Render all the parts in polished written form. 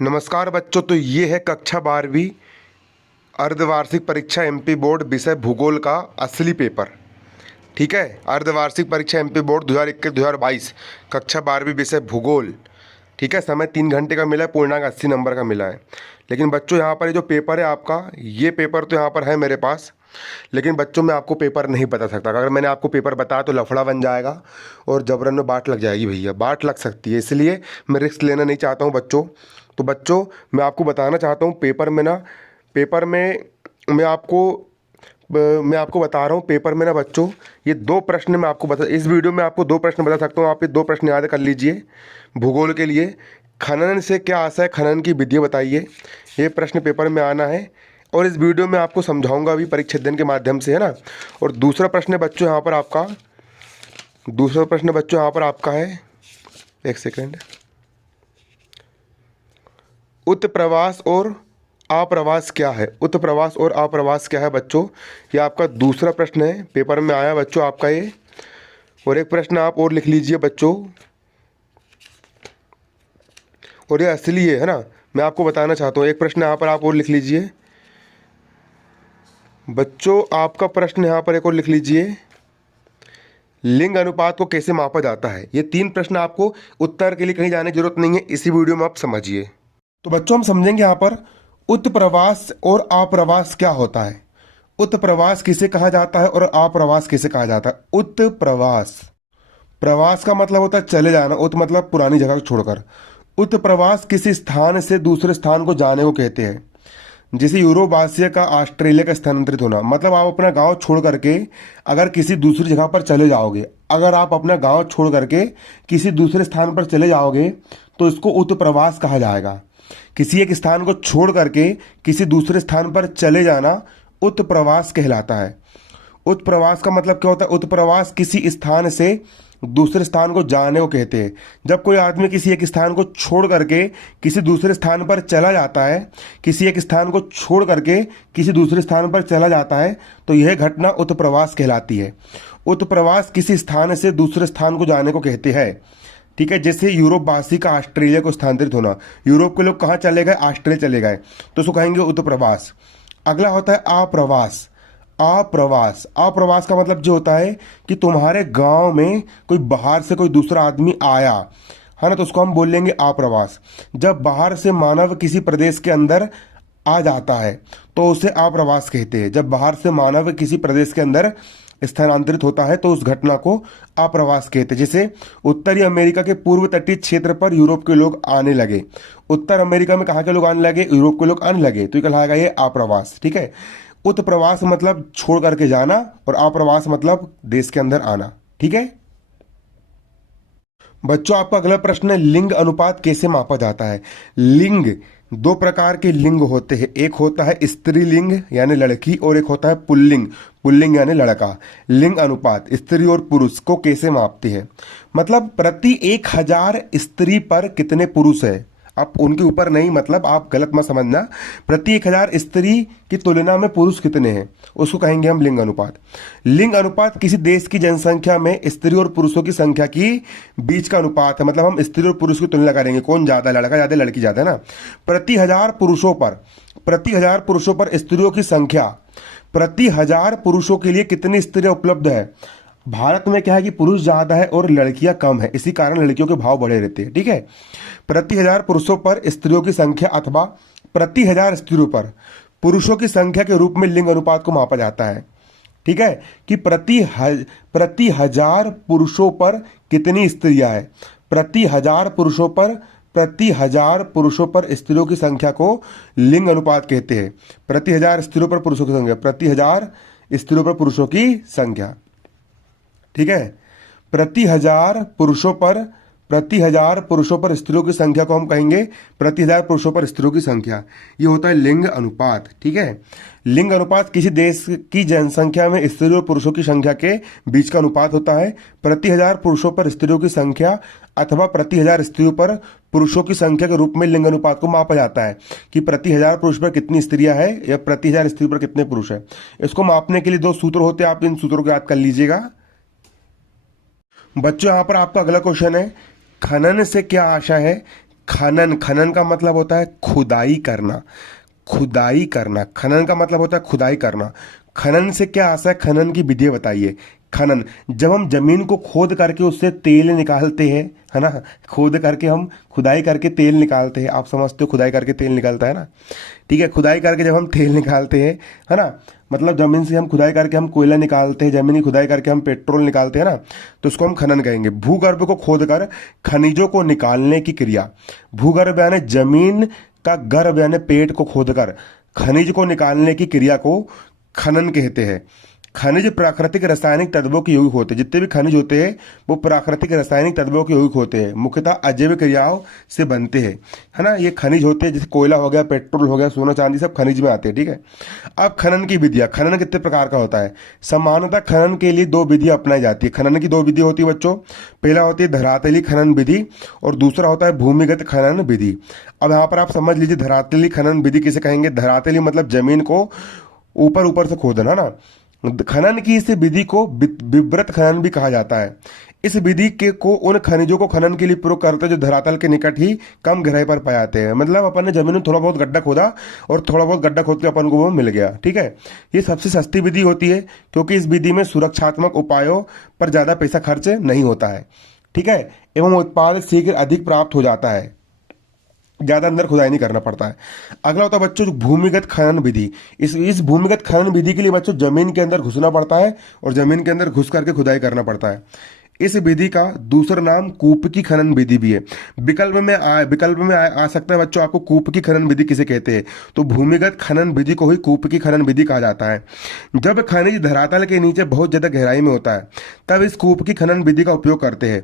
नमस्कार बच्चों। तो ये है कक्षा 12वीं अर्धवार्षिक परीक्षा एमपी बोर्ड विषय भूगोल का असली पेपर। ठीक है, अर्धवार्षिक परीक्षा एमपी बोर्ड 2021-2022 कक्षा 12वीं विषय भूगोल। ठीक है, समय 3 घंटे का मिला है, पूर्णांक 80 नंबर का मिला है। लेकिन बच्चों यहाँ पर ये जो पेपर है आपका, ये पेपर तो यहाँ पर है मेरे पास, लेकिन बच्चों मैं आपको पेपर नहीं बता सकता। अगर मैंने आपको पेपर बताया तो लफड़ा बन जाएगा और जबरन में बाट लग जाएगी भैया, बाट लग सकती है। इसलिए मैं रिस्क लेना नहीं चाहता हूँ बच्चों। तो बच्चों मैं आपको बताना चाहता हूँ पेपर में मैं आपको बता रहा हूँ पेपर में ना बच्चों, ये 2 प्रश्न मैं आपको बता, इस वीडियो में आपको 2 प्रश्न बता सकता हूँ। आप ये 2 प्रश्न याद कर लीजिए भूगोल के लिए। खनन से क्या आशा है, खनन की विधि बताइए, ये प्रश्न पेपर में आना है। और इस वीडियो में आपको समझाऊंगा अभी परीक्षा अध्ययन के माध्यम से, है ना। और दूसरा प्रश्न बच्चों यहाँ पर आपका है, एक सेकेंड। उत्प्रवास और आप्रवास क्या है? उत्प्रवास और आप्रवास क्या है बच्चों? ये आपका दूसरा प्रश्न है, पेपर में आया बच्चों आपका ये। और एक प्रश्न आप और लिख लीजिए बच्चों, और ये असली है ना, मैं आपको बताना चाहता हूँ। एक प्रश्न यहाँ पर आप और लिख लीजिए बच्चों, आपका प्रश्न यहाँ पर एक और लिख लीजिए, लिंग अनुपात को कैसे मापा जाता है? ये 3 प्रश्न आपको उत्तर के लिए कहीं जाने की जरूरत नहीं है, इसी वीडियो में आप समझिए। तो बच्चों हम समझेंगे यहाँ पर उत्प्रवास और आप्रवास क्या होता है। उत्प्रवास किसे कहा जाता है और आप्रवास किसे कहा जाता है? उत्प्रवास, प्रवास का मतलब होता है चले जाना, उत मतलब पुरानी जगह को छोड़कर। उत्प्रवास किसी स्थान से दूसरे स्थान को जाने को कहते हैं। जैसे यूरोपासिया का ऑस्ट्रेलिया का स्थानांतरित होना, मतलब आप अपना गांव छोड़ करके अगर किसी दूसरी जगह पर चले जाओगे, अगर आप अपना गांव छोड़ करके किसी दूसरे स्थान पर चले जाओगे तो इसको उत्प्रवास कहा जाएगा। किसी एक स्थान को छोड़ करके किसी दूसरे स्थान पर चले जाना उत्प्रवास कहलाता है। उत्प्रवास का मतलब क्या होता है? उत्प्रवास किसी स्थान से दूसरे स्थान को जाने को कहते हैं। जब कोई आदमी किसी एक स्थान को छोड़ करके किसी दूसरे स्थान पर चला जाता है, किसी एक स्थान को छोड़ करके किसी दूसरे स्थान पर चला जाता है, तो यह घटना उत्प्रवास कहलाती है। उत्प्रवास किसी स्थान से दूसरे स्थान को जाने को कहते हैं। ठीक है, जैसे यूरोपवासी का ऑस्ट्रेलिया को स्थानांतरित होना, यूरोप के लोग कहाँ चले गए? ऑस्ट्रेलिया चले गए, तो उसको कहेंगे उत्प्रवास। अगला होता है आप्रवास। आप्रवास, आप्रवास का मतलब जो होता है कि तुम्हारे गांव में कोई बाहर से कोई दूसरा आदमी आया है ना, तो उसको हम बोल लेंगे आप्रवास। जब बाहर से मानव किसी प्रदेश के अंदर आ जाता है तो उसे आप्रवास कहते हैं। जब बाहर से मानव किसी प्रदेश के अंदर स्थानांतरित होता है तो उस घटना को आप्रवास कहते हैं। जैसे उत्तरी अमेरिका के पूर्व तटीय क्षेत्र पर यूरोप के लोग आने लगे। उत्तर अमेरिका में कहाँ के लोग आने लगे? यूरोप के लोग आने लगे, तो ये कहलाएगा ये आप्रवास। ठीक है, उत्प्रवास मतलब छोड़ करके जाना और आप्रवास मतलब देश के अंदर आना। ठीक है बच्चों, आपका अगला प्रश्न है, लिंग अनुपात कैसे मापा जाता है? लिंग, 2 प्रकार के लिंग होते हैं। एक होता है स्त्रीलिंग यानी लड़की, और एक होता है पुल्लिंग, पुल्लिंग यानी लड़का। लिंग अनुपात स्त्री और पुरुष को कैसे मापते हैं? मतलब प्रति 1000 स्त्री पर कितने पुरुष है? आप उनके ऊपर नहीं, मतलब आप गलत मत समझना। प्रति 1000 स्त्री की तुलना में पुरुष कितने हैं, उसको कहेंगे हम लिंग अनुपात। लिंग अनुपात किसी देश की जनसंख्या में स्त्री और पुरुषों की संख्या की बीच का अनुपात है। मतलब हम स्त्री और पुरुष की तुलना करेंगे, कौन ज्यादा, लड़का ज्यादा लड़की ज्यादा, है ना। प्रति 1000 पुरुषों पर स्त्रियों की संख्या, प्रति 1000 पुरुषों के लिए कितनी स्त्रियां उपलब्ध है? भारत में क्या है कि पुरुष ज्यादा है और लड़कियां कम है, इसी कारण लड़कियों के भाव बढ़े रहते हैं। ठीक है, प्रति 1000 पुरुषों पर स्त्रियों की संख्या अथवा प्रति 1000 स्त्रियों पर पुरुषों की संख्या के रूप में लिंग अनुपात को मापा जाता है। ठीक है, कि प्रति 1000 पुरुषों पर कितनी स्त्रियां हैं? प्रति 1000 पुरुषों पर स्त्रियों की संख्या को लिंग अनुपात कहते हैं। प्रति 1000 स्त्रियों पर पुरुषों की संख्या, प्रति 1000 स्त्रियों पर पुरुषों की संख्या। ठीक है, प्रति 1000 पुरुषों पर स्त्रियों की संख्या को हम कहेंगे प्रति 1000 पुरुषों पर स्त्रियों की संख्या। ये होता है लिंग अनुपात। ठीक है, लिंग अनुपात किसी देश की जनसंख्या में स्त्री और पुरुषों की संख्या के बीच का अनुपात होता है। प्रति 1000 पुरुषों पर स्त्रियों की संख्या अथवा प्रति 1000 स्त्रियों पर पुरुषों की संख्या के रूप में लिंग अनुपात को मापा जाता है, कि प्रति 1000 पुरुष पर कितनी स्त्रियां हैं या प्रति 1000 स्त्री पर कितने पुरुष हैं। इसको मापने के लिए 2 सूत्र होते हैं, आप इन सूत्रों को याद कर लीजिएगा। बच्चों यहाँ पर आपका अगला क्वेश्चन है, खनन से क्या आशा है, खनन, खनन का मतलब होता है खुदाई करना, खुदाई करना। खनन का मतलब होता है खुदाई करना। खनन से क्या आशा है, खनन की विधि बताइए। खनन, जब हम जमीन को खोद करके उससे तेल निकालते हैं, है ना, खोद करके हम खुदाई करके तेल निकालते हैं, आप समझते हो खुदाई करके तेल निकलता है ना, ठीक है। खुदाई करके जब हम तेल निकालते हैं, है ना, मतलब जमीन से हम खुदाई करके हम कोयला निकालते हैं, जमीन की खुदाई करके हम पेट्रोल निकालते हैं ना, तो उसको हम खनन कहेंगे। भूगर्भ को खोदकर खनिजों को निकालने की क्रिया, भूगर्भ यानी जमीन का गर्भ यानी पेट को खोदकर खनिज को निकालने की क्रिया को खनन कहते हैं। खनिज प्राकृतिक रासायनिक तत्वों के यौगिक होते हैं, जितने भी खनिज होते हैं वो प्राकृतिक रासायनिक तत्वों के यौगिक होते हैं, मुख्यतः अजैविक क्रियाओं से बनते हैं, है ना। ये खनिज होते हैं, जैसे कोयला हो गया, पेट्रोल हो गया, सोना चांदी, सब खनिज में आते हैं, ठीक है। अब खनन की विधियां, खनन कितने प्रकार का होता है। सामान्यतः खनन के लिए दो विधियां अपनाई जाती है। खनन की दो विधि होती है बच्चों, पहला होती है धरातली खनन विधि और दूसरा होता है भूमिगत खनन विधि। अब यहाँ पर आप समझ लीजिए धरातली खनन विधि किसे कहेंगे। धरातली मतलब जमीन को ऊपर ऊपर से खोदना ना। खनन की इस विधि को विवृत खनन भी कहा जाता है। इस विधि के को उन खनिजों को खनन के लिए प्रयोग करते हैं जो धरातल के निकट ही कम गहराई पर पाए जाते हैं। मतलब अपन ने जमीन में थोड़ा बहुत गड्ढा खोदा और थोड़ा बहुत गड्ढा खोद के अपन को वो मिल गया, ठीक है। ये सबसे सस्ती विधि होती है क्योंकि इस विधि में सुरक्षात्मक उपायों पर ज़्यादा पैसा खर्च नहीं होता है, ठीक है, एवं उत्पाद शीघ्र अधिक प्राप्त हो जाता है, ज़्यादा अंदर खुदाई नहीं करना पड़ता है। अगला होता है बच्चों भूमिगत खनन विधि। इस भूमिगत खनन विधि के लिए बच्चों जमीन के अंदर घुसना पड़ता है और जमीन के अंदर घुस करके खुदाई करना पड़ता है। इस विधि का दूसरा नाम कूप की खनन विधि भी है। विकल्प में आ सकता है बच्चों आपको कूप की खनन विधि किसे कहते हैं, तो भूमिगत खनन विधि को ही कूप की खनन विधि कहा जाता है। जब खनिज धरातल के नीचे बहुत ज्यादा गहराई में होता है तब इस कूप की खनन विधि का उपयोग करते हैं।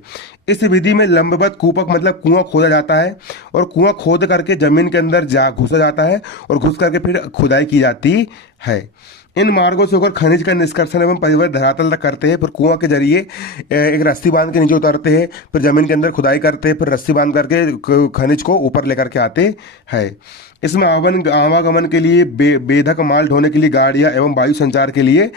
इस विधि में लंबवत कूपक मतलब कुआं खोदा जाता है और कुआं खोद करके जमीन के अंदर जा घुसा जाता है और घुस करके फिर खुदाई की जाती है। इन मार्गों से होकर खनिज का निष्कर्षण एवं परिवहन धरातल तक करते हैं, फिर कुआं के जरिए एक रस्सी बांध के नीचे उतरते हैं, फिर जमीन के अंदर खुदाई करते हैं, फिर रस्सी बांध करके खनिज को ऊपर लेकर के आते हैं। इसमें आवागमन के लिए बेधक माल ढोने के लिए गाड़ियां एवं वायु संचार के लिए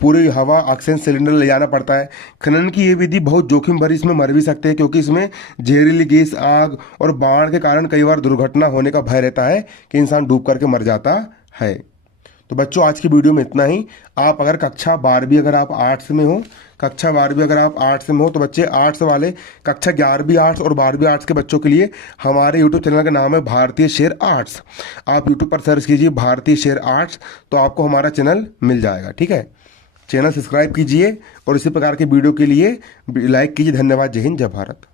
पूरी हवा ऑक्सीजन सिलेंडर ले जाना पड़ता है। खनन की ये विधि बहुत जोखिम भरी, इसमें मर भी सकते हैं क्योंकि इसमें जहरीली गैस, आग और बाढ़ के कारण कई बार दुर्घटना होने का भय रहता है कि इंसान डूब करके मर जाता है। तो बच्चों आज की वीडियो में इतना ही। आप अगर कक्षा 12वीं अगर आप आर्ट्स में हो, कक्षा 12वीं अगर आप आर्ट्स में हो तो बच्चे आर्ट्स वाले कक्षा 11वीं आर्ट्स और 12वीं आर्ट्स के बच्चों के लिए हमारे यूट्यूब चैनल का नाम है भारतीय शेर आर्ट्स। आप यूट्यूब पर सर्च कीजिए भारतीय शेर आर्ट्स तो आपको हमारा चैनल मिल जाएगा, ठीक है। चैनल सब्सक्राइब कीजिए और इसी प्रकार के वीडियो के लिए लाइक कीजिए। धन्यवाद। जय हिंद, जय भारत।